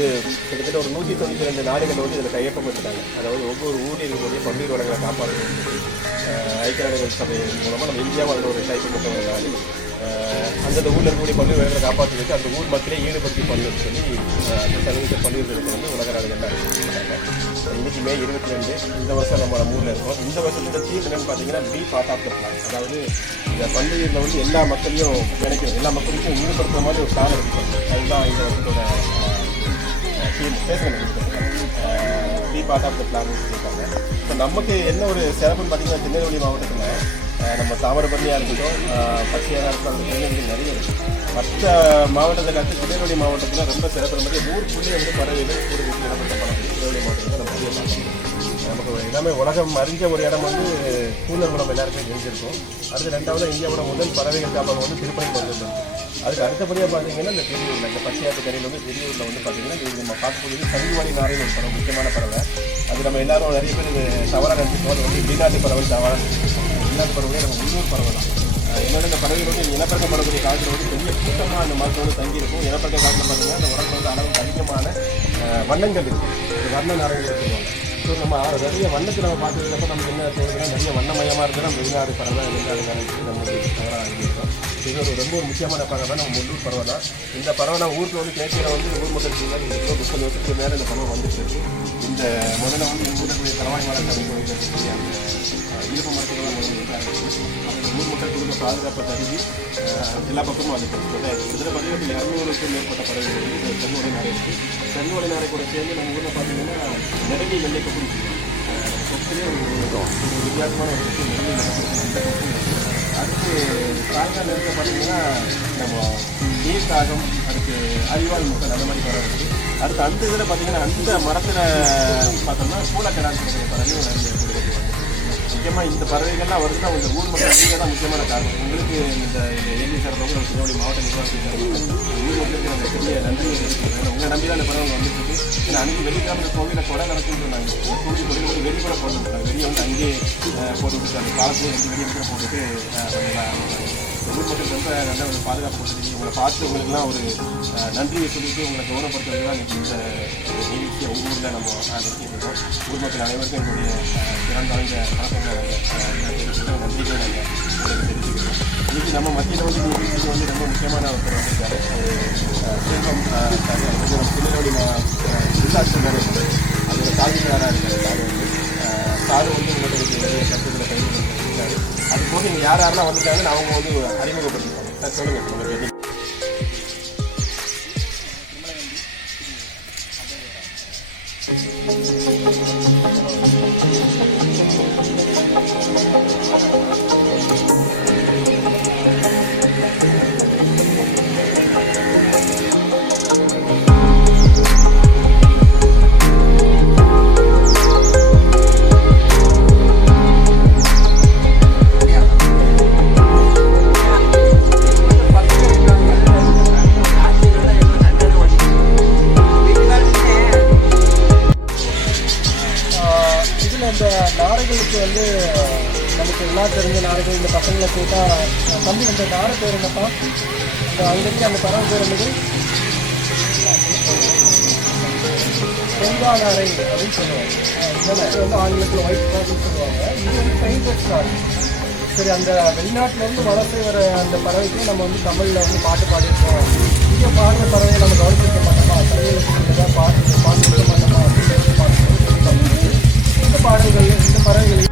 வந்து கிட்டத்தட்ட ஒரு 192 நாடுகள் வந்து இதில் கையொப்பமிட்டுட்டாங்க. அதாவது ஒவ்வொரு ஊழியர்களுடைய பல்லுயிர் வளங்களை காப்பாற்றுறது ஐக்கிய நாடுகள் சபை மூலமாக நம்ம இந்தியாவும் அதில் ஒரு கையொப்பமிட்ட ஒரு நாடு. அந்தந்த ஊரில் இருக்கக்கூடிய பல்லுயிர் வளங்களை காப்பாற்றுறதுக்கு அந்த ஊர் மக்களே ஈடுபடுத்தி பண்ணுன்னு சொல்லி அந்த சர்வதேச பல்லுயிர் தினத்தை வந்து உலக நாடுகள்லாம் அறிவிச்சிருக்காங்க. இன்றைக்கி மே 22 இந்த வருஷம் நம்ம ஊரில் இருக்கோம். இந்த வருஷத்தோட தீம் என்னென்னு பார்த்தீங்கன்னா be part of the plan. அதாவது இந்த பல்லுயிரில் வந்து எல்லா மக்களையும் நினைக்கணும், எல்லா மக்களுக்கும் ஈடுபடுத்துற மாதிரி ஒரு பிளான் எடுக்கணும். அதுதான் இந்த வருஷத்தோட தீம். பேசுகிறேன் be part of the plan சொல்லியிருக்காங்க. இப்போ நமக்கு என்ன ஒரு சிறப்புன்னு பார்த்தீங்கன்னா திருநெல்வேலி மாவட்டத்தில் நம்ம தாமிரபரணியாக இருக்கட்டும், பச்சையாக இருக்கட்டும், திருநெல்வேலி நிறைய இருக்குது. மற்ற மாவட்டத்தை காட்டு திருநெல்வேலி மாவட்டத்தில் ரொம்ப சிறப்பு மாதிரி ஊருக்குள்ளேயே வந்து பறவைகள் ஒரு வீட்டில் இடப்பட்ட பறவை திருநெல்வேலி மாவட்டத்தில் நம்ம நிறைய பார்க்கணும். நமக்கு எல்லாமே உலகம் அறிஞ்ச ஒரு இடம் வந்து கூந்தல்குளம் எல்லாருமே தெரிஞ்சிருக்கும். அடுத்து ரெண்டாவது இந்தியாவோட முதல் பறவைகள் காப்பகம் வந்து திருப்பதி வந்துருக்கு. அதுக்கு அடுத்தபடியாக பார்த்தீங்கன்னா இந்த பெரியூரில் இந்த பச்சையாத்து கரையில் வந்து பெரியூரில் வந்து பார்த்தீங்கன்னா இது நம்ம பார்க்கக்கூடியது சங்குவாடி நாரைன்னு ஒரு பறவை, முக்கியமான பறவை. அது நம்ம எல்லாரும் நிறைய பேர் இது தவறாக நினைச்சிருக்கோம். அது வந்து வெளிநாட்டு பறவை தவறாக நினைச்சிருக்கோம். வெளிநாட்டு பறவையே நம்ம உள்ளூர் பறவை தான். என்னோட இந்த பறவைகள் வந்து இனப்பெருக்கம் பண்ணக்கூடிய காலத்தில் வந்து பெரிய கூட்டமாக அந்த மரத்தில் வந்து தங்கியிருக்கும். இனப்பெருக்க காலத்தில் பார்த்தீங்கன்னா அந்த உடம்புல வந்து அளவுக்கு அதிகமான வண்ணங்கள் இருக்குது, வண்ண நிறைய சொல்லுவாங்க. ஸோ நம்ம நிறைய வண்ணத்தை நம்ம பார்த்துக்கிறப்ப நமக்கு என்ன தோணுதுன்னா நிறைய வண்ணமயமாக இருக்கிற நம்ம வெளிநாடு பறவை வெளிநாடு நினைச்சு நம்ம தவறாக அறிஞ்சிருக்கோம். இது ஒரு ரொம்ப ஒரு முக்கியமான பறவை நம்ம உள்ளூர் பறவை தான். இந்த பறவை நான் ஊருக்கு வந்து கேட்கிற வந்து ஊர் மக்கள் முன்னாடி 30 வருஷத்துக்கு மேலே இந்த பறவை வந்துட்டு இருக்கு. இந்த முதல்ல வந்து இந்த ஊரக்கூடிய தலைவாய் மரம் கருவிக்கூடிய அந்த இழுப்பு மரத்துக்கெல்லாம் ஊர் மக்கள் கொடுத்த பாதுகாப்பை தருவி எல்லா பக்கமும் அது இதில் பார்த்தீங்கன்னா 200க்கும் மேற்பட்ட பறவைகள் வந்து செங்கோலை நாரை இருக்குது. செங்கோலை நாரை கூட சேர்ந்து நம்ம ஊரில் பார்த்தீங்கன்னா நெருங்கி வெள்ளை கொப்பு கொப்புலேயே ஒரு வித்தியாசமான ஒரு விஷயம் நெருங்கி வெள்ளை. அடுத்து காய்கால் இருக்க பார்த்தீங்கன்னா நம்ம நீர் காகம், அடுத்து அறிவாள் மக்கள் அந்த மாதிரி பறவை இருக்குது. அடுத்து அந்த இதில் பார்த்தீங்கன்னா அந்த மரத்தில் பார்த்தோம்னா கூலக்கடான்னு சொல்கிற பறவையும் நிறைய இருக்குது. முக்கியமாக இந்த பறவைகள்லாம் வருதுன்னா இந்த ஊர் மக்கள் நீங்கள் தான் முக்கியமான காரணம். உங்களுக்கு இந்த எல்வி சார்பாக நம்ம திருநெல்வேலி மாவட்ட நிர்வாகத்தில் ஊர் மக்களுக்கு அந்த பெரிய நன்றி இருக்குது. உங்களை நம்பி தான் இந்த பறவை வந்துட்டு இருக்கு. ஏன்னா அன்றைக்கி வெள்ளிக்கிழமை கோவிலில் கொடை நடக்குன்னு சொன்னாங்க. கோவில் கொடி வந்து வெளி கூட போட்டுருக்காங்க. வெளியே வந்து அங்கேயே போட்டுவிட்டு அந்த காலத்துலேயே 2 வெளியே கூட போட்டுட்டு ஊர் மக்கள் ரொம்ப நல்ல ஒரு பாதுகாப்பு கொடுத்துருக்கீங்க. உங்களை பார்த்து உங்களுக்குலாம் ஒரு நன்றியை சொல்லிட்டு உங்களை கவனப்படுத்துறது தான் இன்றைக்கி இந்த நிகழ்ச்சியை உங்கள் ஊரில் நம்ம நடத்திட்டுருக்கோம். ஊர் மக்கள் அனைவருக்கும் எங்களுடைய சிறந்த வணக்கங்களை தெரிவிச்சுக்கிறோம், நன்றிகளை நாங்கள் உங்களுக்கு தெரிவிச்சுக்கிறோம். இன்றைக்கி நம்ம மத்தியில் வந்து இந்த நிகழ்ச்சிக்கு வந்து ரொம்ப முக்கியமான ஒருத்தர் வந்திருக்காரு. செல்வம் சார், அது வந்து நம்ம திருநெல்வேலி உள்ளாட்சி மேலே அதோட தாசில்தாராக இருக்கார். சார் வந்து உங்களுக்கு நிறைய கருத்துக்களை கைது பண்ணியிருக்காரு. அது போக இங்கே யார் யாரெல்லாம் வந்துட்டாங்கன்னு அவங்க வந்து அறிமுகப்படுத்திருக்காங்க. சார் சொல்லுங்கள் உங்களுக்கு. இந்த நாரைகளுக்கு வந்து நமக்கு எல்லாம் தெரிஞ்ச நாரைகள் இந்த பசங்களை கேட்டால் தம்பி இந்த நாரை பேர் என்னப்பா, அந்த அங்கிருந்து அந்த பறவை பேர் என்னது செங்கா நாரை அப்படின்னு சொல்லுவாங்க. இந்த நாரை வந்து ஆங்கிலத்தில் ஒயிட் ஸ்டார்ன்னு சொல்லுவாங்க. இது வந்து பெயிண்டட் ஸ்டார். சரி, அந்த வெளிநாட்டிலேருந்து வளர்த்து வர அந்த பறவைக்கு நம்ம வந்து தமிழில் வந்து பாட்டு பாடியிருக்கோம். இங்கே பாடுற பறவையை நம்ம கவனிச்சிருக்க மாட்டோமா, தமிழில் பாட்டு பாடிருக்க மாட்டோமா அப்படின்னு பாட்டு இந்த பாடல்கள் இந்த பறவைகள்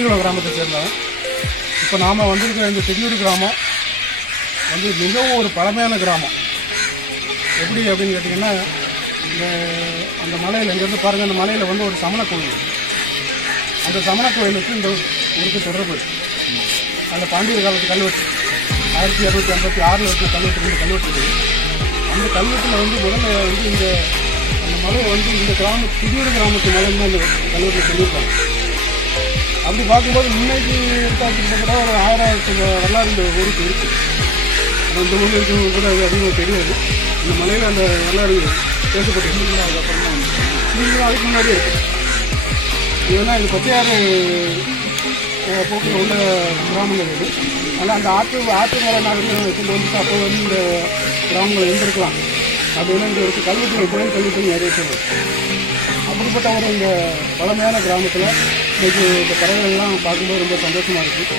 சிங்கிகுளம் கிராமத்தை சேர்ந்தவன். இப்போ நாம் வந்திருக்கிற இந்த திடீர் கிராமம் வந்து மிகவும் ஒரு பழமையான கிராமம். எப்படி அப்படின்னு கேட்டிங்கன்னா, இந்த அந்த மலையில் இங்கேருந்து பாருங்கள், அந்த மலையில் வந்து ஒரு சமண கோயில். அந்த சமண கோயிலுக்கு இந்த ஊருக்கு தொடர்பு. அந்த பாண்டியர் காலத்து கல்வெட்டு 1256 இருக்கிற கல்வெட்டு, இந்த கல்வெட்டு. அந்த கல்வெட்டில் வந்து முதல்ல வந்து இந்த அந்த மலையை வந்து இந்த திடீர் கிராமத்து மலைன்னு அந்த கல்வெட்டில் சொல்லியிருக்காங்க. அப்படி பார்க்கும்போது இன்னைக்கு கிட்டத்தட்ட ஒரு 1000 வரலாறு இந்த ஊருக்கு இருக்குது. அந்த ஊரில் இருக்கிறவங்க கூட அது அதிகமாக தெரியாது. இந்த மலையில் அந்த வரலாறு பேசப்பட்டு அதுக்கப்புறமா நீங்களும் அதுக்கு முன்னாடியே இருக்குது. ஏன்னா இது பச்சையாறு போக்கில் உள்ள கிராமங்கள் இது. ஆனால் அந்த ஆற்று மலை நகரங்கள் கொண்டு வந்துட்டு அப்போ வந்து இந்த கிராமங்கள் இருந்திருக்கலாம். அது வந்து இங்கே இருக்குது. கல்வெட்டு கோயில் கல்வெட்டு நிறைய சொல்லுது. அப்படிப்பட்ட ஒரு இந்த பழமையான கிராமத்தில் இன்றைக்கி இந்த பறவைகள்லாம் பார்க்கும்போது ரொம்ப சந்தோஷமாக இருக்குது.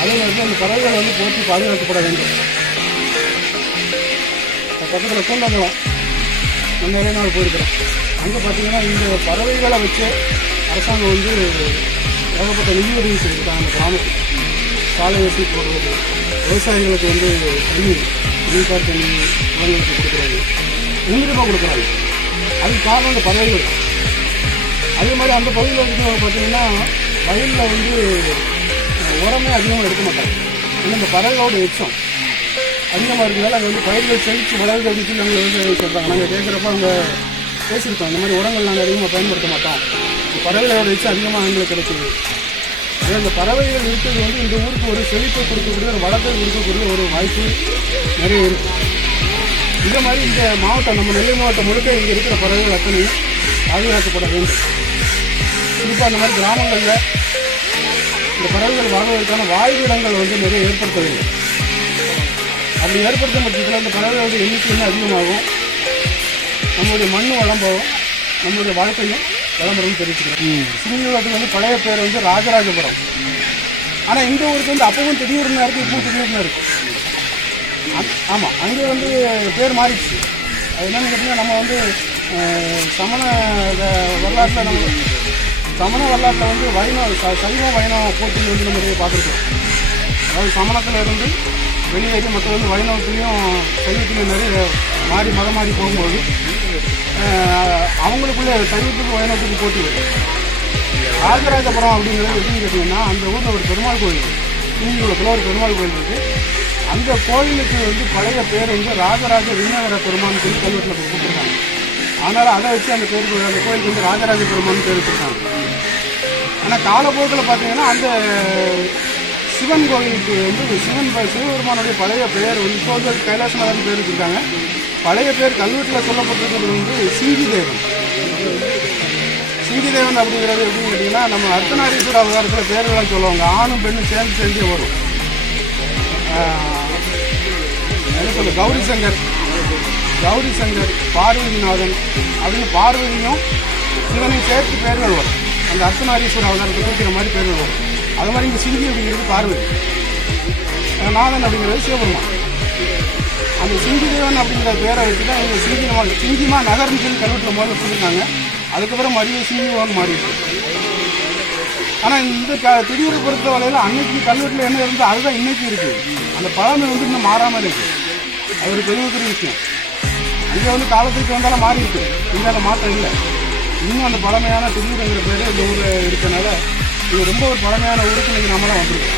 அதே நேரத்தில் இந்த பறவைகள் வந்து போற்றி பாதுகாக்கப்பட வேண்டும். பக்கத்தில் கூந்தங்குளம் நான் நிறைய நாள் போயிருக்கிறேன். அங்கே பார்த்தீங்கன்னா இந்த பறவைகளை வச்சு அரசாங்கம் வந்து ஏகப்பட்ட நிதி உதவி செஞ்சுருக்காங்க. அந்த கிராமத்துக்கு சாலை வசதி போடுறது, விவசாயிகளுக்கு வந்து தண்ணி, நீர்க்கார் தண்ணி குழந்தைகளுக்கு கொடுக்குறாங்க, முன்னுரிமை கொடுக்குறாங்க. அதுக்கு காரணம் இந்த பறவைகள். அதே மாதிரி அந்த பகுதியில் இருக்கிறவங்க பார்த்தீங்கன்னா வயலில் வந்து உரமே அதிகமாக எடுக்க மாட்டாங்க. ஏன்னா இந்த பறவைகளோட எச்சம் அதிகமாக இருக்கிறதால அங்கே வந்து பயிர்கள் செழித்து வளர்கிறதுக்கு சொல்லி நாங்கள் விவசாயிகள் சொல்கிறாங்க. நாங்கள் கேட்குறப்ப அவங்க பேசியிருக்கோம், இந்த மாதிரி உரங்கள் நாங்கள் அதிகமாக பயன்படுத்த மாட்டோம், இந்த பறவைகளோட எச்சம் அதிகமாக எங்களுக்கு கிடைக்குது. அதே அந்த பறவைகள் இருக்கிறது வந்து இந்த ஊருக்கு ஒரு செழிப்பை கொடுக்கக்கூடிய, ஒரு வளத்தை கொடுக்கக்கூடிய ஒரு வாய்ப்பு நிறைய இருக்குது. இந்த மாதிரி இந்த மாவட்டம், நம்ம நெல்லை மாவட்டம் முழுக்க இங்கே இருக்கிற பறவைகள் அத்தனையும் பாதுகாக்கப்பட வேண்டும். குறிப்பாக அந்த மாதிரி கிராமங்களில் இந்த பறவைகள் வாழ்வதற்கான வாழ்விடங்கள் வந்து நிறைய ஏற்படுத்த வேண்டும். அப்படி ஏற்படுத்தும் பட்சத்தில் இந்த பறவைகளோட எண்ணிக்கை இன்னும் அதிகமாகும், நம்மளுடைய மண் வளம் போகும், நம்மளுடைய வாழ்க்கையும் வளம்பரம் தெரிவிச்சுக்கிறோம். சிங்கிகுளத்துக்கு வந்து பழைய பேர் வந்து ராஜராஜபுரம். ஆனால் இந்த ஊருக்கு வந்து அப்பவும் திடீர்னு இருக்குது, இப்பவும் திடீர்னு இருக்குது. ஆமாம், அங்கே வந்து பேர் மாறிடுச்சு. அது என்னென்னு கேட்டிங்கன்னா, நம்ம வந்து சமண வரலாற்றில் வந்து சைவம் வைணவ போட்டியில் வந்து நம்ம நிறைய பார்த்துருக்கோம். அதாவது சமணத்தில் இருந்து வெளியேறி மக்கள் வந்து வைணவத்துலேயும் சைவத்துலேயும் நிறைய மதம் மாறி போகும்போது அவங்களுக்குள்ளே சைவத்துக்கு வைணவத்துக்கு போட்டி வரும். ராஜராஜபுரம் அப்படிங்கிறது எப்படின்னு கேட்டிங்கன்னா, அந்த ஊரில் ஒரு பெருமாள் கோயில், சிங்கிகுளத்தில் ஒரு பெருமாள் கோயில் இருக்குது. அந்த கோயிலுக்கு வந்து பழைய பேர் வந்து ராஜராஜ விநாயகர பெருமான் சொல்லி கல்வெட்டில் கொடுத்துருக்காங்க. அதனால் அதை வச்சு அந்த பேருக்கு அந்த கோயிலுக்கு வந்து ராஜராஜ பெருமான் பேர் வச்சுருக்காங்க. ஆனால் காலப்போக்கில் பார்த்தீங்கன்னா அந்த சிவன் கோயிலுக்கு வந்து சிவபெருமானுடைய பழைய பெயர் வந்து இப்போ வந்து கைலாசநாதன் பேர் வச்சுருக்காங்க. பழைய பேர் கல்வெட்டில் சொல்லப்பட்டிருக்கிறது வந்து சிங்கிதேவன். சிங்கிதேவன் அப்படிங்கிறது எப்படின்னு கேட்டிங்கன்னா, நம்ம அர்த்தநாரீஸ்வரர் அவதாரத்தில் பேர்களெலாம் சொல்லுவாங்க, ஆணும் பெண்ணும் சேர்ந்தே வரும். என்ன சொல்ல, கௌரி சங்கர், பார்வதிநாதன் அப்படின்னு பார்வதியும் சிவனையும் சேர்த்து பேர்கள் வரும். அந்த அர்த்தநாரீஸ்வரர் அவதாரத்தை குறிக்கிற மாதிரி பேர்கள் வரும். அது மாதிரி இங்கே சிங்கி அப்படிங்கிறது பார்வதி, நாதன் அப்படிங்கிறது சிவபெருமான். அந்த சிங்கிதேவன் அப்படிங்கிற பேரை வச்சு தான் இங்கே சிங்கிமா நகர்னு சொல்லி கல்வெட்டில் முதல்ல சொல்லியிருக்காங்க. அதுக்கப்புறம் மறுபடியும் சிங்கிவான்னு மாறிடுச்சு. ஆனால் இந்த திடீரை பொறுத்த வரையில் அன்னைக்கு கல்வெட்டில் என்ன இருந்தோ அதுதான் இன்னைக்கு இருக்குது. அந்த பழமை வந்து இன்னும் மாறாமல் இருக்குது. அது ஒரு பெரிய விஷயம். அங்கே வந்து காலத்துக்கு வந்தாலும் மாறி இருக்குது, இங்கே அந்த மாற்றம் இல்லை. இன்னும் அந்த பழமையான திடீருங்கிற பேர் இந்த ஊரில் இருக்கனால இது ரொம்ப ஒரு பழமையான ஊருக்கு இன்றைக்கி நம்ம தான் வந்துருக்கோம்.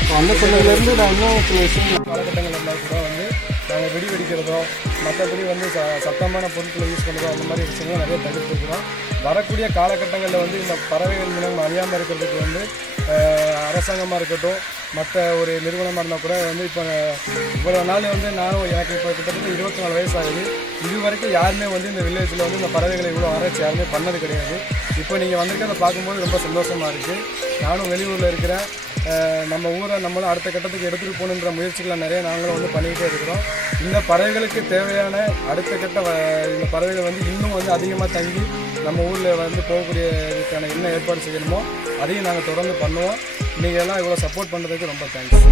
இப்போ அந்த சொன்னதுலேருந்து நான் இன்னும் சில விஷயம் காலகட்டங்கள் எல்லாம் கூட வந்து நாங்கள் வெடி வெடிக்கிறதோ மற்றபடி வந்து சத்தமான பொருட்களை யூஸ் பண்ணுறதோ அந்த மாதிரி விஷயங்களும் நிறைய தவிர்த்துக்கிறோம். வரக்கூடிய காலகட்டங்களில் வந்து இந்த பறவைகள் மூலம் அழியாமல் இருக்கிறதுக்கு வந்து அரசாங்கமாக இருக்கட்டும், மற்ற ஒரு நிறுவனமாக இருந்தால் கூட வந்து இப்போ இவ்வளோ நாள் வந்து எனக்கு இப்போ கிட்டத்தட்ட 24 வயசு ஆகுது. இது வரைக்கும் யாருமே வந்து இந்த வில்லேஜில் வந்து இந்த பறவைகளை இவ்வளோ ஆராய்ச்சி யாருமே பண்ணது கிடையாது. இப்போ நீங்கள் வந்திருக்கிறத பார்க்கும்போது ரொம்ப சந்தோஷமாக இருக்குது. நானும் வெளியூரில் இருக்கிறேன். நம்ம ஊரை நம்மளும் அடுத்த கட்டத்துக்கு எடுத்துகிட்டு போகணுன்ற முயற்சிகளை நிறைய நாங்களும் வந்து பண்ணிக்கிட்டே இருக்கிறோம். இந்த பறவைகளுக்கு தேவையான அடுத்த கட்ட இந்த பறவைகள் வந்து இன்னும் வந்து அதிகமாக தங்கி நம்ம ஊரில் வந்து போகக்கூடியதுக்கான என்ன ஏற்பாடு செய்யணுமோ அதையும் நாங்கள் தொடர்ந்து பண்ணுவோம். நீங்கள் எல்லாம் இவ்வளோ சப்போர்ட் பண்ணுறதுக்கு ரொம்ப தேங்க்ஸ்.